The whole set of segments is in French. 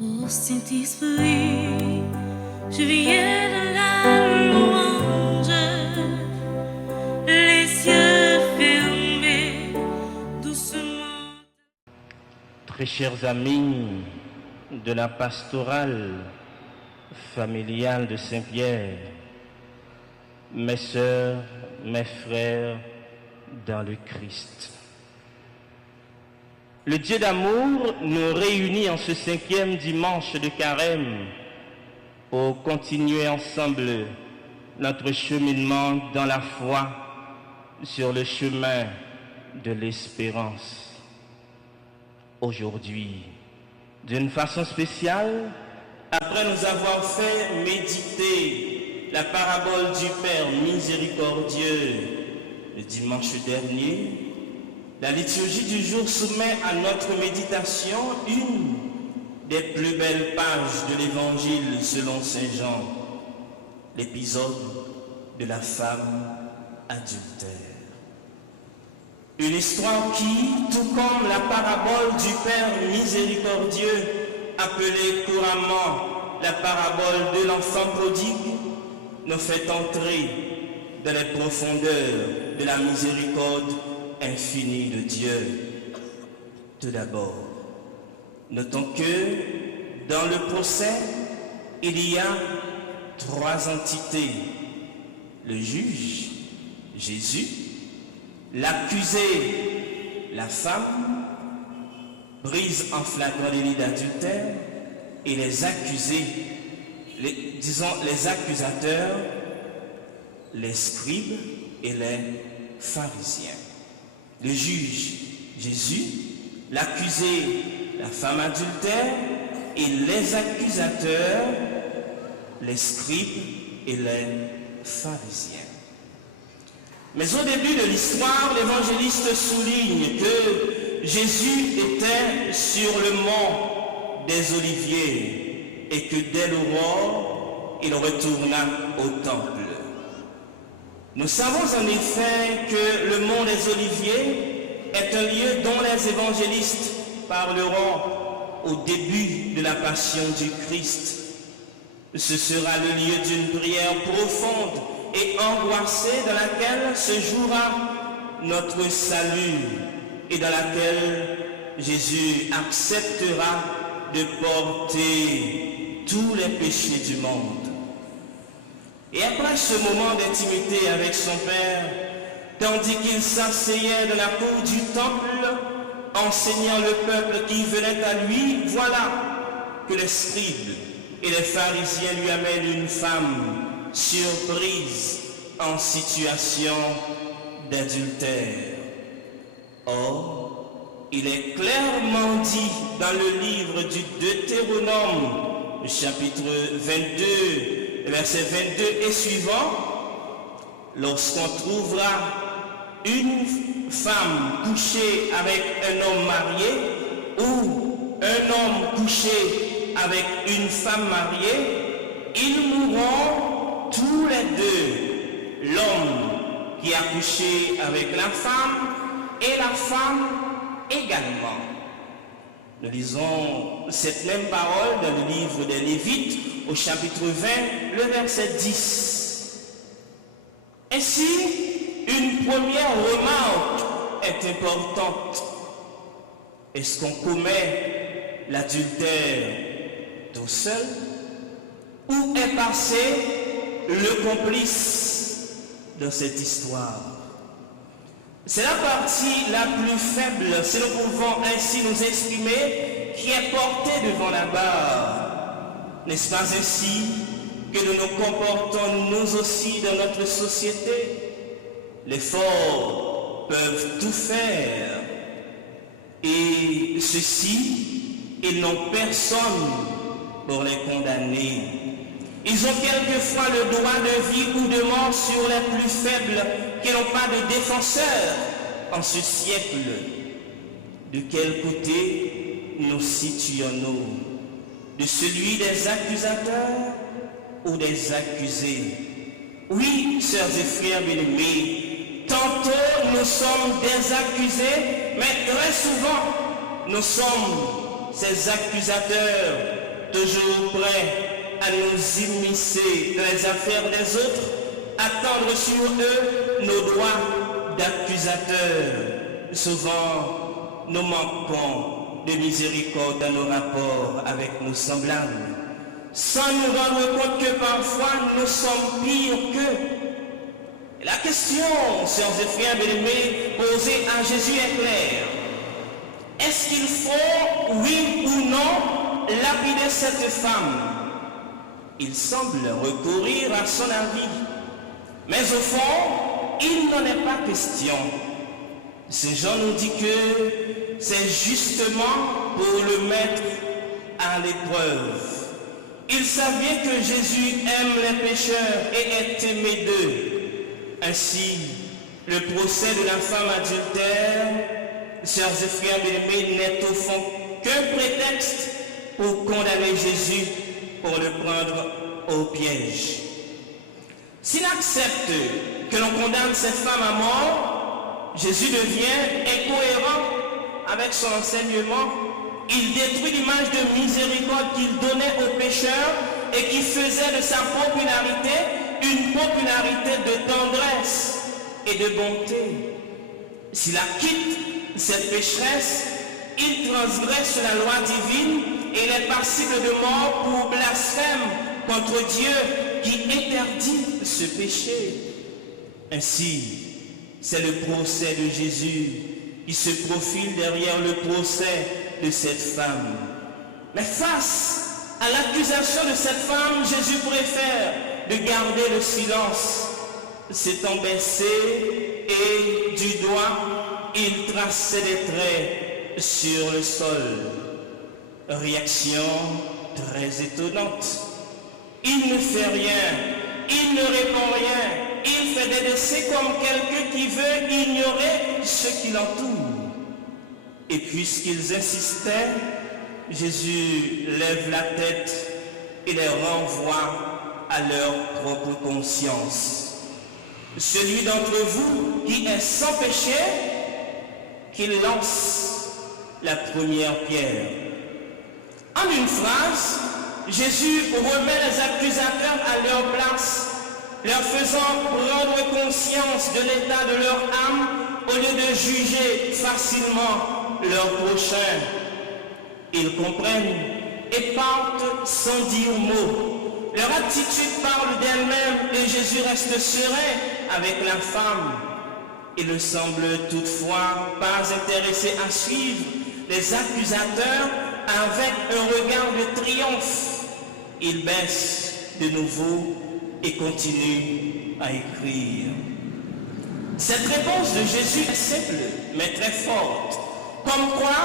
Ô Saint-Esprit, je viens de la louange, les yeux fermés, doucement. Très chers amis de la pastorale familiale de Saint-Pierre, mes sœurs, mes frères dans le Christ. Le Dieu d'amour nous réunit en ce 5e dimanche de Carême pour continuer ensemble notre cheminement dans la foi sur le chemin de l'espérance. Aujourd'hui, d'une façon spéciale, après nous avoir fait méditer la parabole du Père miséricordieux le dimanche dernier, la liturgie du jour soumet à notre méditation une des plus belles pages de l'Évangile selon Saint Jean, l'épisode de la femme adultère. Une histoire qui, tout comme la parabole du Père miséricordieux, appelée couramment la parabole de l'enfant prodigue, nous fait entrer dans les profondeurs de la miséricorde infinie de Dieu. Tout d'abord, notons que dans le procès, il y a 3 entités. Le juge, Jésus, l'accusé, la femme, prise en flagrant délit d'adultère, et les accusés, les accusateurs, les scribes et les pharisiens. Le juge, Jésus, l'accusé, la femme adultère, et les accusateurs, les scribes et les pharisiens. Mais au début de l'histoire, l'évangéliste souligne que Jésus était sur le mont des Oliviers et que dès l'aurore, il retourna au temple. Nous savons en effet que le mont des Oliviers est un lieu dont les évangélistes parleront au début de la passion du Christ. Ce sera le lieu d'une prière profonde et angoissée dans laquelle se jouera notre salut et dans laquelle Jésus acceptera de porter tous les péchés du monde. Et après ce moment d'intimité avec son Père, tandis qu'il s'asseyait dans la cour du temple, enseignant le peuple qui venait à lui, voilà que les scribes et les pharisiens lui amènent une femme surprise en situation d'adultère. Or, il est clairement dit dans le livre du Deutéronome, chapitre 22, verset 22 et suivant, lorsqu'on trouvera une femme couchée avec un homme marié ou un homme couché avec une femme mariée, ils mourront tous les deux, l'homme qui a couché avec la femme et la femme également. Nous lisons cette même parole dans le livre des Lévites, au chapitre 20, le verset 10. Ainsi, une première remarque est importante. Est-ce qu'on commet l'adultère tout seul ou est passé le complice dans cette histoire? C'est la partie la plus faible, si nous pouvons ainsi nous exprimer, qui est portée devant la barre. N'est-ce pas ainsi que nous nous comportons nous aussi dans notre société? Les forts peuvent tout faire et ceux-ci, ils n'ont personne pour les condamner. Ils ont quelquefois le droit de vie ou de mort sur les plus faibles qui n'ont pas de défenseur en ce siècle. De quel côté nous situons-nous? De celui des accusateurs ou des accusés? Oui, sœurs et frères bien-aimés, tantôt nous sommes des accusés, mais très souvent nous sommes ces accusateurs toujours prêts à nous immiscer dans les affaires des autres, à tendre sur eux nos droits d'accusateurs. Souvent, nous manquons de miséricorde dans nos rapports avec nos semblables, sans nous rendre compte que parfois nous sommes pires qu'eux. La question, sœurs et frères bien-aimés, posée à Jésus est claire. Est-ce qu'il faut, oui ou non, lapider cette femme? Il semble recourir à son avis. Mais au fond, il n'en est pas question. Saint Jean nous dit que c'est justement pour le mettre à l'épreuve. Il savait que Jésus aime les pécheurs et est aimé d'eux. Ainsi, le procès de la femme adultère, sœurs et frères bien-aimés, n'est au fond qu'un prétexte pour condamner Jésus, pour le prendre au piège. S'il accepte que l'on condamne cette femme à mort, Jésus devient incohérent avec son enseignement. Il détruit l'image de miséricorde qu'il donnait aux pécheurs et qui faisait de sa popularité une popularité de tendresse et de bonté. S'il acquitte cette pécheresse, il transgresse la loi divine et il est passible de mort pour blasphème contre Dieu qui interdit ce péché. Ainsi, c'est le procès de Jésus qui se profile derrière le procès de cette femme. Mais face à l'accusation de cette femme, Jésus préfère de garder le silence. S'étant baissé et du doigt, il traçait des traits sur le sol. Réaction très étonnante. Il ne fait rien, il ne répond rien, il fait des décès comme quelqu'un qui veut ignorer ce qui l'entoure. Et puisqu'ils insistaient, Jésus lève la tête et les renvoie à leur propre conscience. Celui d'entre vous qui est sans péché, qu'il lance la première pierre. En une phrase, Jésus remet les accusateurs à leur place, leur faisant prendre conscience de l'état de leur âme au lieu de juger facilement leur prochain. Ils comprennent et partent sans dire mot. Leur attitude parle d'elle-même et Jésus reste serein avec la femme. Il ne semble toutefois pas intéressé à suivre les accusateurs avec un regard de triomphe. Il baisse de nouveau et continue à écrire. Cette réponse de Jésus est simple mais très forte. Comme quoi,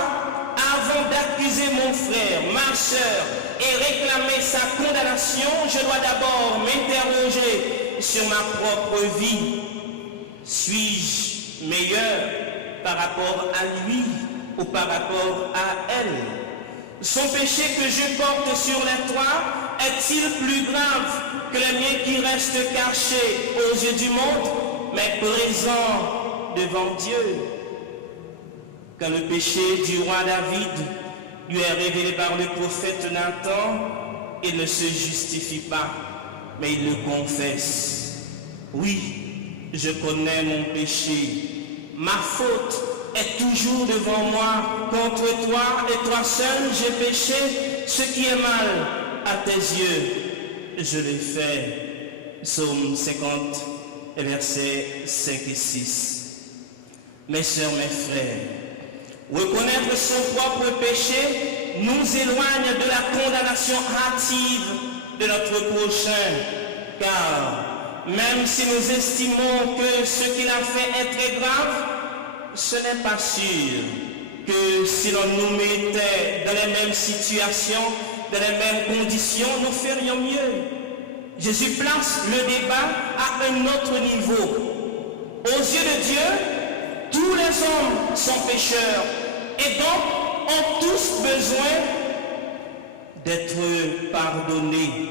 avant d'accuser mon frère, ma soeur et réclamer sa condamnation, je dois d'abord m'interroger sur ma propre vie. Suis-je meilleur par rapport à lui ou par rapport à elle? Son péché que je porte sur les toits est-il plus grave que le mien qui reste caché aux yeux du monde, mais présent devant Dieu? Quand le péché du roi David lui est révélé par le prophète Nathan, il ne se justifie pas, mais il le confesse. Oui, je connais mon péché. Ma faute est toujours devant moi. Contre toi et toi seul, j'ai péché. Ce qui est mal à tes yeux, je l'ai fait. Psaume 50, versets 5 et 6. Mes sœurs, mes frères, reconnaître son propre péché nous éloigne de la condamnation hâtive de notre prochain, car même si nous estimons que ce qu'il a fait est très grave, ce n'est pas sûr que si l'on nous mettait dans les mêmes situations, dans les mêmes conditions, nous ferions mieux. Jésus place le débat à un autre niveau. Aux yeux de Dieu, tous les hommes sont pécheurs et donc ont tous besoin d'être pardonnés.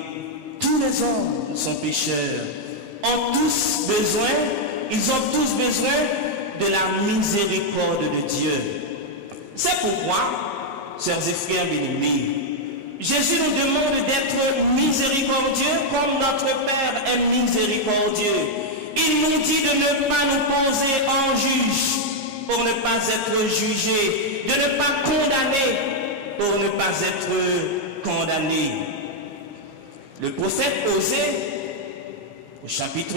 Tous les hommes sont pécheurs, ont tous besoin, ils ont tous besoin de la miséricorde de Dieu. C'est pourquoi, chers et frères bien-aimés, Jésus nous demande d'être miséricordieux comme notre Père est miséricordieux. Il nous dit de ne pas nous poser en juge pour ne pas être jugé, de ne pas condamner pour ne pas être condamné. Le prophète Osée, au chapitre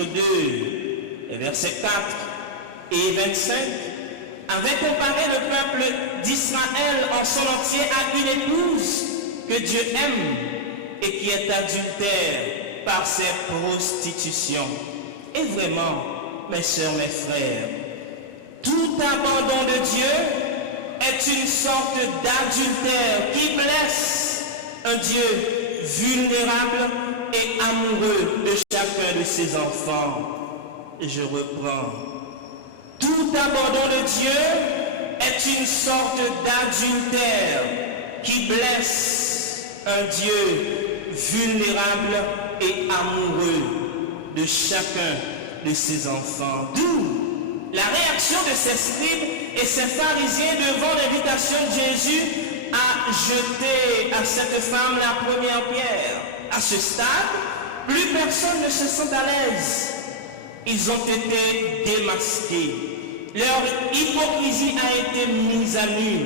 2, versets 4 et 25, avait comparé le peuple d'Israël en son entier à une épouse que Dieu aime et qui est adultère par ses prostitutions. Et vraiment, mes sœurs, mes frères, tout abandon de Dieu est une sorte d'adultère qui blesse un Dieu vulnérable et amoureux de chacun de ses enfants. Et je reprends. Tout abandon de Dieu est une sorte d'adultère qui blesse un Dieu vulnérable et amoureux de chacun de ses enfants. D'où la réaction de ces scribes et ces pharisiens devant l'invitation de Jésus à jeter à cette femme la première pierre. À ce stade, plus personne ne se sent à l'aise. Ils ont été démasqués. Leur hypocrisie a été mise à nu.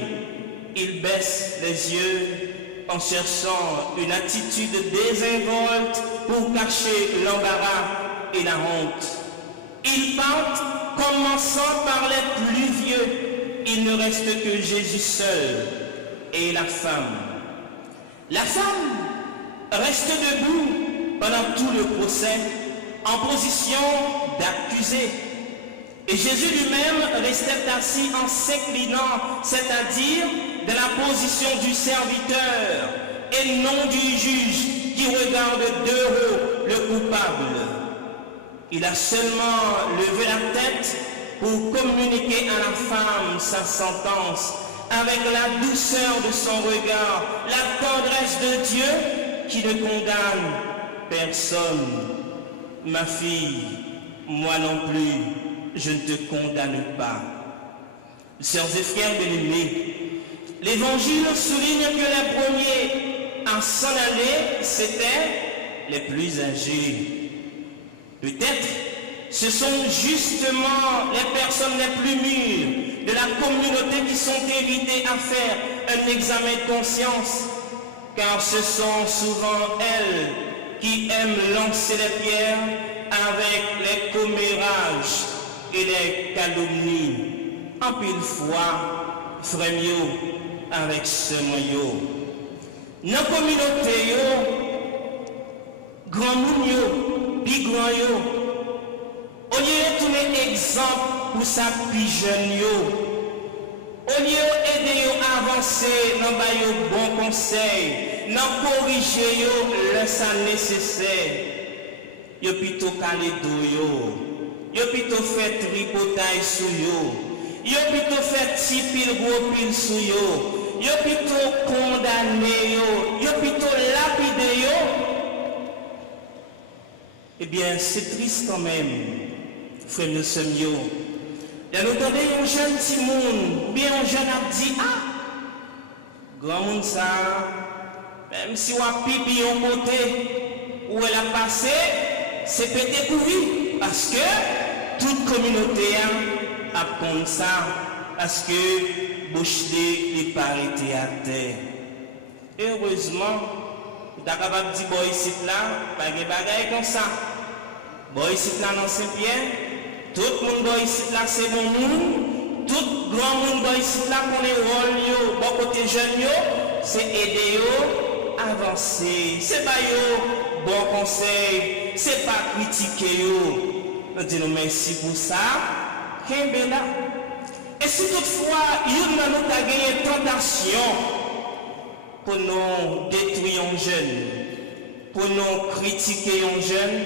Ils baissent les yeux en cherchant une attitude désinvolte pour cacher l'embarras et la honte. Ils partent commençant par les plus vieux. Il ne reste que Jésus seul et la femme. La femme reste debout pendant tout le procès en position d'accusé. Et Jésus lui-même restait assis en s'inclinant, c'est-à-dire de la position du serviteur et non du juge qui regarde de haut le coupable. Il a seulement levé la tête pour communiquer à la femme sa sentence avec la douceur de son regard, la tendresse de Dieu qui ne condamne personne. Ma fille, moi non plus, je ne te condamne pas. Sœurs et frères bien-aimés, l'Évangile souligne que les premiers à s'en aller, c'étaient les plus âgés. Peut-être ce sont justement les personnes les plus mûres de la communauté qui sont invitées à faire un examen de conscience, car ce sont souvent elles qui aiment lancer les pierres avec les commérages et les calomnies. En pile fois, frère avec ce noyau. Nos communautés, grand moun puis grand yo, au lieu de tourner exemple pour sa plus jeune au lieu d'aider yo à avancer dans le bon conseil, dans corriger le ça nécessaire, yo plutôt calé yo plutôt fait tripotage sous yo plutôt fait petit pile gros pile sous yo plutôt condamné yo plutôt lapidé yo. Eh bien, c'est triste quand même, frère de Semio. Là, nous entendons un jeune petit monde, bien un jeune a dit, grand monde ça, même si on a pipi au côté où elle a passé, c'est pété pour lui. Parce que toute communauté a comme ça, parce que bouche n'est pas arrêté à terre. Heureusement, tu es capable de dire, bon, ici là, pas de bagaille comme ça. Bon, ici là, dans Saint-Pierre, tout le monde ici là, c'est bon monde. Tout grand monde ici là, qu'on est rôle, bon côté jeune, c'est aider yo avancer. C'est pas yo bon conseil, c'est pas critiquer yo. Nous disons merci pour ça. Qu'est-ce là? Et si toutefois, il nous a gagné tentation pour nous détruire un jeune, pour nous critiquer un jeune,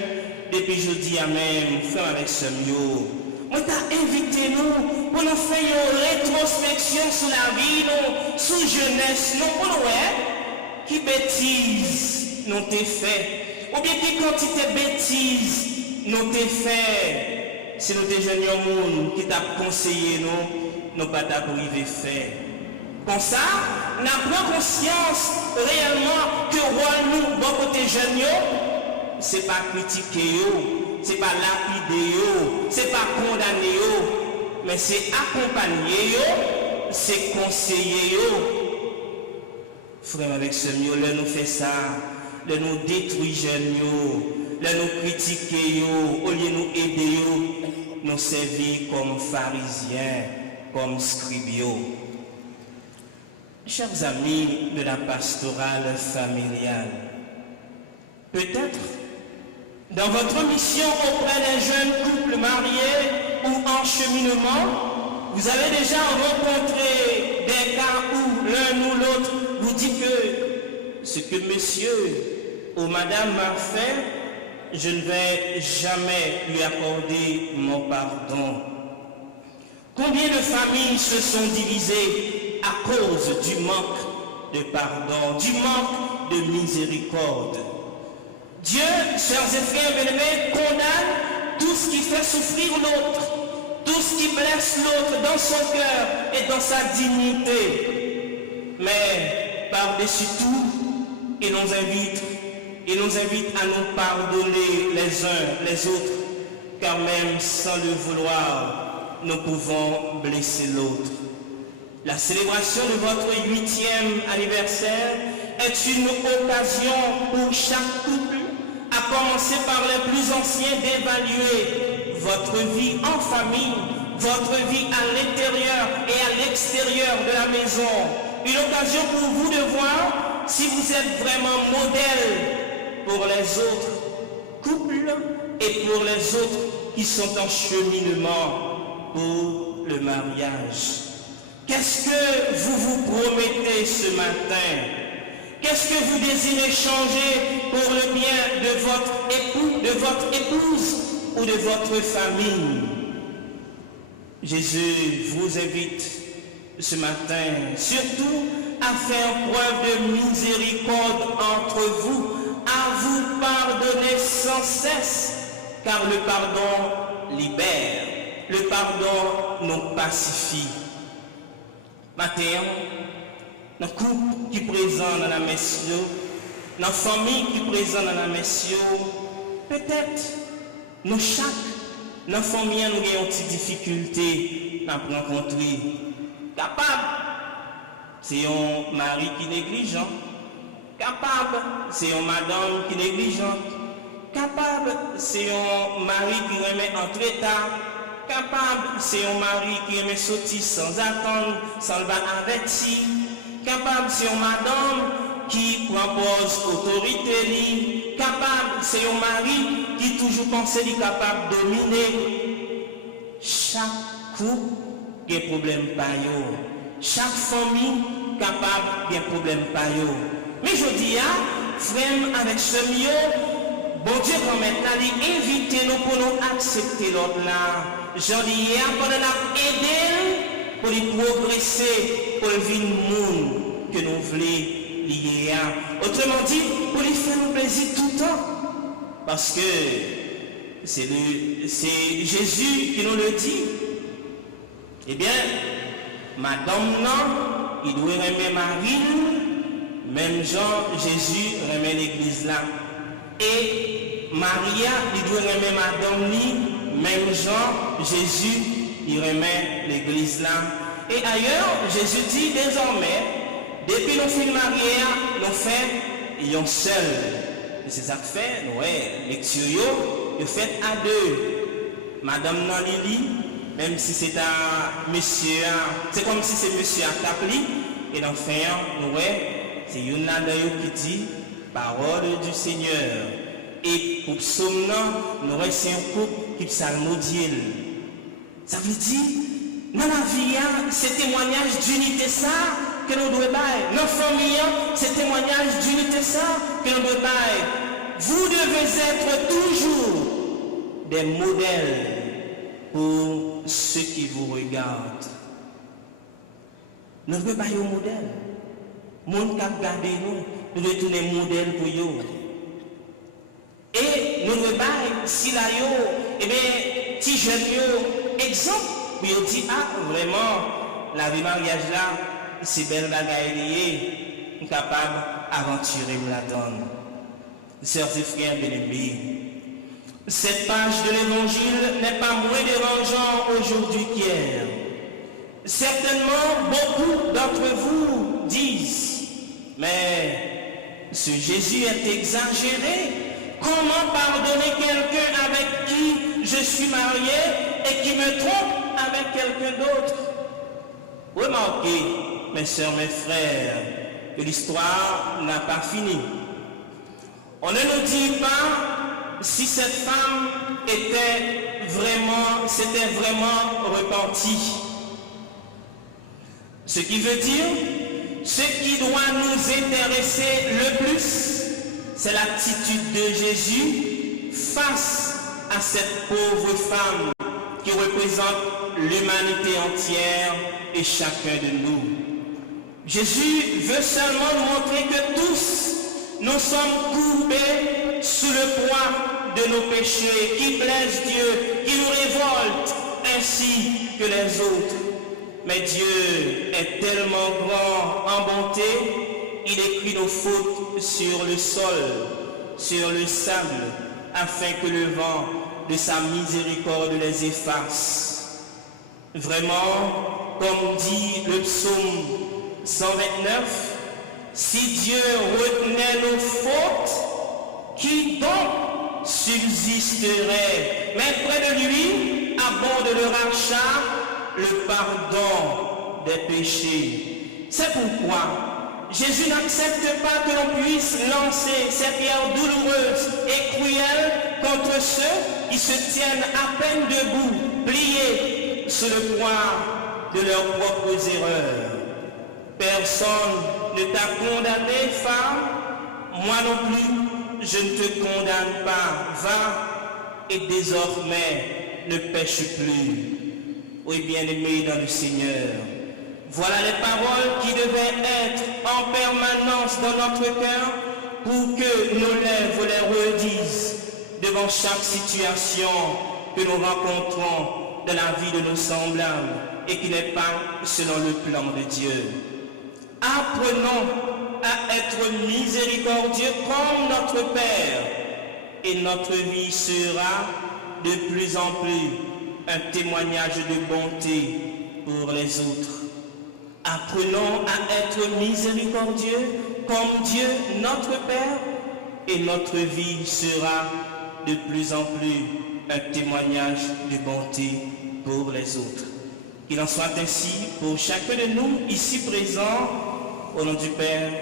depuis jeudi à même, frère avec ce mieux. On t'a invité nous pour nous faire une rétrospection sur la vie, nous, sur jeunesse, nous, pour nous, qui bêtises nous t'ai fait, ou bien qui quantité bêtises nous t'ai fait, si nous t'es jeunes monde qui t'a conseillé nous pas t'a privé faire. Comme ça, n'a pris conscience réellement que rôle nous, bon côté jeune, c'est pas critiquer, c'est pas lapider, c'est pas condamner, mais c'est accompagner, c'est conseiller. Frère, avec ce mieux, là nous fait ça, là nous détruire jeunes, là nous critiquer, au lieu de nous aider, nous servir comme pharisiens, comme scribes. Chers amis de la pastorale familiale, peut-être dans votre mission auprès des jeunes couples mariés ou en cheminement, vous avez déjà rencontré des cas où l'un ou l'autre vous dit que ce que monsieur ou madame m'a fait, je ne vais jamais lui accorder mon pardon. Combien de familles se sont divisées à cause du manque de pardon, du manque de miséricorde? Dieu, chers et frères bien-aimés, condamne tout ce qui fait souffrir l'autre, tout ce qui blesse l'autre dans son cœur et dans sa dignité. Mais par-dessus tout, il nous invite à nous pardonner les uns les autres, car même sans le vouloir, nous pouvons blesser l'autre. La célébration de votre 8e anniversaire est une occasion pour chaque couple, à commencer par les plus anciens, d'évaluer votre vie en famille, votre vie à l'intérieur et à l'extérieur de la maison. Une occasion pour vous de voir si vous êtes vraiment modèle pour les autres couples et pour les autres qui sont en cheminement pour le mariage. Qu'est-ce que vous vous promettez ce matin? Qu'est-ce que vous désirez changer pour le bien de votre époux, de votre épouse ou de votre famille? Jésus vous invite ce matin surtout à faire preuve de miséricorde entre vous, à vous pardonner sans cesse, car le pardon libère, le pardon nous pacifie. Matin, dans le couple qui est présent dans la messe, dans la famille qui est présent dans la messe, peut-être nous chaque, dans la famille, nous avons une petite difficulté à rencontrer. Capable, c'est un mari qui est négligent. Capable, c'est une madame qui est négligente. Capable, c'est un mari qui remet entre état. Capable, c'est un mari qui remet sortir sans attendre, sans le avertir. Capable, c'est une madame qui propose autorité. Capable, c'est un mari qui toujours pense qu'il est capable de dominer. Chaque couple a un problème par eux. Chaque famille capable d'un problème par eux. Mais je dis, frère, avec ce mieux, bon Dieu, quand maintenant, il invite nous pour nous accepter l'autre là. J'en dis, pour nous aider, pour lui progresser, pour le vivre monde que nous voulons lier. Autrement dit, pour lui faire nous plaisir tout le temps. Parce que c'est Jésus qui nous le dit. Eh bien, madame, non, il doit remettre Marie, même Jean, Jésus remet l'église là. Et Maria, il doit remettre madame, même Jean, Jésus, il remet l'église là. Et ailleurs, Jésus dit désormais, depuis nos filles mariées, nous faisons un seul. Et c'est ça que fait, ouais, lecture, nous faisons à deux. Madame Nanili, même si c'est un monsieur, c'est comme si c'est monsieur à Capli, et dans le fait, c'est une qui dit parole du Seigneur. Et pour psaume, nous c'est un couple qui psalmodie. Ça veut dire, dans la vie, c'est témoignage d'unité ça que nous devons faire. Dans la famille, c'est témoignage d'unité ça que nous devons faire. Vous devez être toujours des modèles pour ceux qui vous regardent. Nous ne devons pas être modèle. Les gens qui regardent nous, nous devons être des modèles pour eux. Et nous ne devons pas, si là, eh bien, si jeunes, exemple, puis on dit, ah, vraiment, la vie mariage là, ces belles bagailles capable d'aventurer la donne. Sœurs et frères bien-aimés, cette page de l'évangile n'est pas moins dérangeante aujourd'hui qu'hier. Certainement, beaucoup d'entre vous disent, mais ce Jésus est exagéré. Comment pardonner quelqu'un avec qui je suis marié et qui me trompe avec quelqu'un d'autre? Remarquez, mes sœurs, mes frères, que l'histoire n'a pas fini. On ne nous dit pas si cette femme s'était vraiment repentie. Ce qui veut dire, ce qui doit nous intéresser le plus, c'est l'attitude de Jésus face à cette pauvre femme qui représente l'humanité entière et chacun de nous. Jésus veut seulement nous montrer que tous, nous sommes courbés sous le poids de nos péchés qui blessent Dieu, qui nous révoltent ainsi que les autres. Mais Dieu est tellement grand en bonté, il écrit nos fautes sur le sol, sur le sable, afin que le vent de sa miséricorde les efface. Vraiment, comme dit le psaume 129, si Dieu retenait nos fautes, qui donc subsisterait? Mais près de lui abonde le rachat, le pardon des péchés. C'est pourquoi Jésus n'accepte pas que l'on puisse lancer ces pierres douloureuses et cruelles contre ceux qui se tiennent à peine debout, pliés sous le poids de leurs propres erreurs. Personne ne t'a condamné, femme, moi non plus, je ne te condamne pas. Va et désormais ne pêche plus. Oui, bien-aimés dans le Seigneur, voilà les paroles qui devaient être en permanence dans notre cœur pour que nos lèvres les redisent devant chaque situation que nous rencontrons dans la vie de nos semblables et qui n'est pas selon le plan de Dieu. Apprenons à être miséricordieux comme notre Père et notre vie sera de plus en plus un témoignage de bonté pour les autres. Apprenons à être miséricordieux comme Dieu, notre Père, et notre vie sera de plus en plus un témoignage de bonté pour les autres. Qu'il en soit ainsi pour chacun de nous ici présents, au nom du Père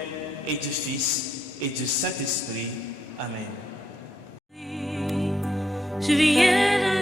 et du Fils et du Saint-Esprit. Amen. Je viens